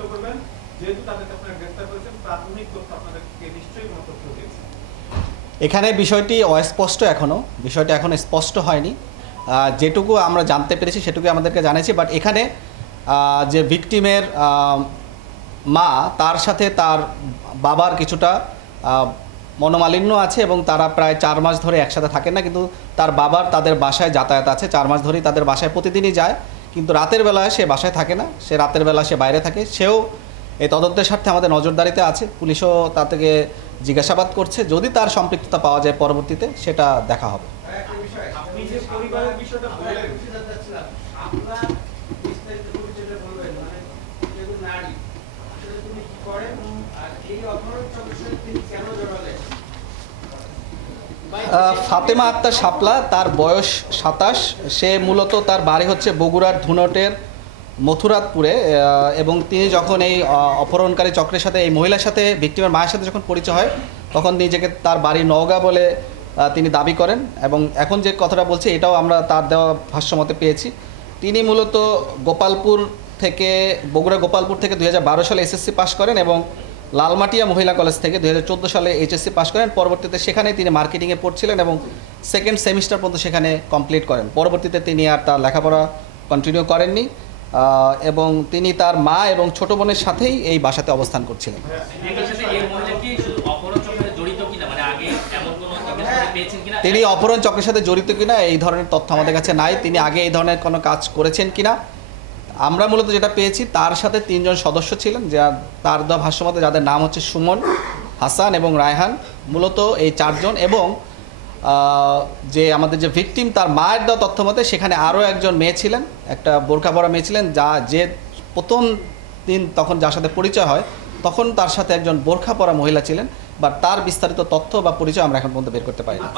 স্পষ্ট করবেন, যেহেতু তাদেরকে আপনারা গ্রেফতার করেছেন, প্রাথমিক তথ্য আপনাদেরকে নিশ্চয়ই কোনো তথ্য দিয়েছে। এখানে বিষয়টি অস্পষ্ট, বিষয়টি এখনো স্পষ্ট হয়নি। যেটুকু আমরা জানতে পেরেছি সেটুকু আমাদেরকে জানিয়েছি। বাট এখানে যে ভিকটিমের মা, তার সাথে তার বাবার কিছুটা মনোমালিন্য আছে এবং তারা প্রায় 4 মাস ধরে একসাথে থাকেন না, কিন্তু তার বাবার তাদের বাসায় যাতায়াত আছে। 4 মাস ধরেই তাদের বাসায় প্রতিদিনই যায়, কিন্তু রাতের বেলায় সে বাসায় থাকে না, সে রাতের বেলা সে বাইরে থাকে। সেও এই তদন্তের স্বার্থে আমাদের নজরদারিতে আছে। পুলিশও তা থেকে জিজ্ঞাসাবাদ করছে, যদি তার সম্পৃক্ততা পাওয়া যায় পরবর্তীতে সেটা দেখা হবে। আপনি যে পরিবারের বিষয়টা বললেন, ফাতেমা আক্তার শাপলা, তার বয়স 27। সে মূলত তার বাড়ি হচ্ছে বগুড়ার ধুনটের মথুরাতপুরে, এবং তিনি যখন এই অপহরণকারী চক্রের সাথে, এই মহিলার সাথে, ভিক্টিমের মায়ের সাথে যখন পরিচয় হয়, তখন নিজেকে তার বাড়ি নওগাঁ বলে তিনি দাবি করেন। এবং এখন যে কথাটা বলছে এটাও আমরা তার দেওয়া ভাষ্যমতে পেয়েছি। তিনি মূলত বগুড়া গোপালপুর থেকে 2012 সালে এসএসসি পাশ করেন এবং লালমাটিয়া মহিলা কলেজ থেকে 2014 সালে এইচএসসি পাশ করেন। পরবর্তীতে সেখানে তিনি মার্কেটিংয়ে পড়ছিলেন এবং 2nd সেমিস্টার পর্যন্ত সেখানে কমপ্লিট করেন। পরবর্তীতে তিনি আর তার লেখাপড়া কন্টিনিউ করেননি, এবং তিনি তার মা এবং ছোট বোনের সাথেই এই বাসাতে অবস্থান করছিলেন। তিনি অপহরণ চক্রের সাথে জড়িত কিনা এই ধরনের তথ্য আমাদের কাছে নাই। তিনি আগে এই ধরনের কোনো কাজ করেছেন কিনা, আমরা মূলত যেটা পেয়েছি, তার সাথে 3 জন সদস্য ছিলেন, যা তার দেওয়া ভাষ্যমতে, যাদের নাম হচ্ছে সুমন, হাসান এবং রায়হান। মূলত এই 4 জন, এবং যে আমাদের যে ভিকটিম, তার মায়ের দেওয়া তথ্য মতে সেখানে আরও একজন মেয়ে ছিলেন, একটা বোরকা পরা মেয়ে ছিলেন, যে প্রথম দিন তখন যার সাথে পরিচয় হয় তখন তার সাথে একজন বোরখা পরা মহিলা ছিলেন। বা তার বিস্তারিত তথ্য বা পরিচয় আমরা এখন পর্যন্ত বের করতে পারি না।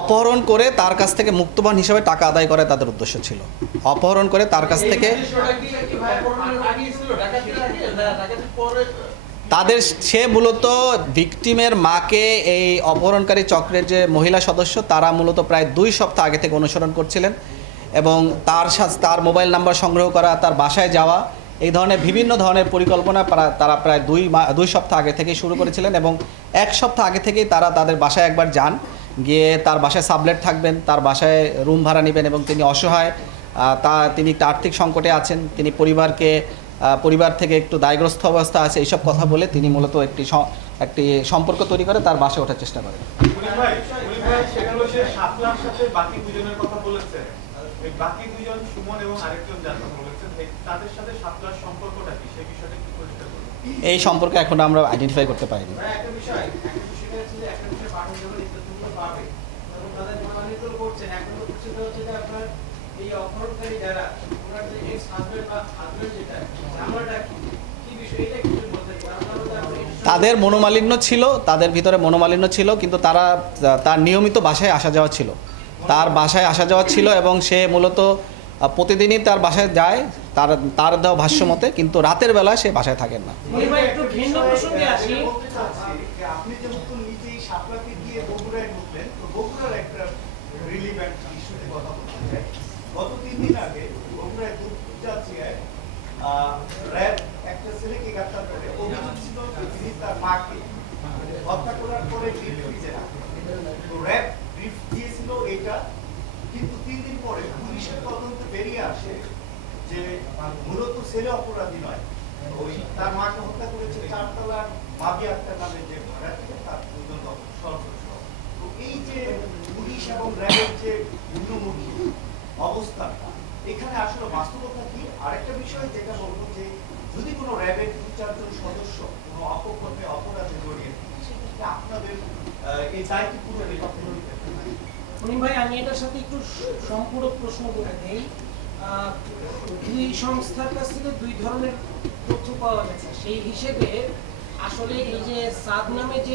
অপহরণ করে তার কাছ থেকে মুক্তবান হিসাবে টাকা আদায় করে তাদের উদ্দেশ্য ছিল। অপহরণ করে তার কাছ থেকে সে মূলত ভিকটিমের মাকে, এই অপহরণকারী চক্রের যে মহিলা সদস্য, তারা মূলত প্রায় 2 সপ্তাহ আগে থেকে অনুসরণ করছিলেন এবং তার মোবাইল নাম্বার সংগ্রহ করা, তার বাসায় যাওয়া, এই ধরনের বিভিন্ন ধরনের পরিকল্পনা তারা প্রায় 2 সপ্তাহ আগে থেকেই শুরু করেছিলেন। এবং 1 সপ্তাহ আগে থেকেই তারা তাদের বাসায় একবার যান, গিয়ে তার বাসায় সাবলেট থাকবেন, তার বাসায় রুম ভাড়া নেবেন, এবং তিনি অসহায়, তিনি একটা আর্থিক সংকটে আছেন, তিনি পরিবার থেকে একটু দায়গ্রস্ত অবস্থা আছে, এইসব কথা বলে তিনি মূলত একটি সম্পর্ক তৈরি করে তার বাসায় ওঠার চেষ্টা করেন। এই সম্পর্কে এখন আমরা আইডেন্টিফাই করতে পারিনি। তাদের মনোমালিন্য ছিল, তাদের ভিতরে মনোমালিন্য ছিল, কিন্তু তার নিয়মিত বাসায় আসা যাওয়া ছিল, এবং সে মূলত প্রতিদিনই তার বাসায় যায় তার দেওয়া ভাষ্য মতে, কিন্তু রাতের বেলা সে বাসায় থাকেন না। গত 3 দিন আগে বগুড়ায় র্যাব একটা ছেলেকে গ্রেফতার করে, অভিযোগ ছিল তিনি তার মাকে হত্যা করার পরে র্যাব ব্রিফ দিয়েছিল এটা, কিন্তু 3 দিন পরে পুলিশের তদন্তে বেরিয়ে আসে যে মূলত ছেলে অপরাধী নয়, ওই তার মাকে হত্যা করেছে 4 তলার ভাবি আক্তার নামে যে ভাড়া থেকে তার 2 জন সদস্য। তো এই যে পুলিশ এবং র্যাবের যে ভিন্নমুখী অবস্থাটা, এখানে আসলে বাস্তবতা কি? আরেকটা বিষয় যেটা বলবো, যে যদি কোনো র্যাবের 2-4 জন সদস্য কোনো অপকর্মে, অপরাধে জড়িয়ে থাকে, সেক্ষেত্রে আপনাদের এই দায়িত্ব পুরো ভাই, আমি এটার সাথে একটু সম্পূরক প্রশ্ন করে নেই। 2 সংস্থার কাছ থেকে 2 ধরনের তথ্য পাওয়া গেছে, সেই হিসেবে আসলে এই যে সাদ নামে যে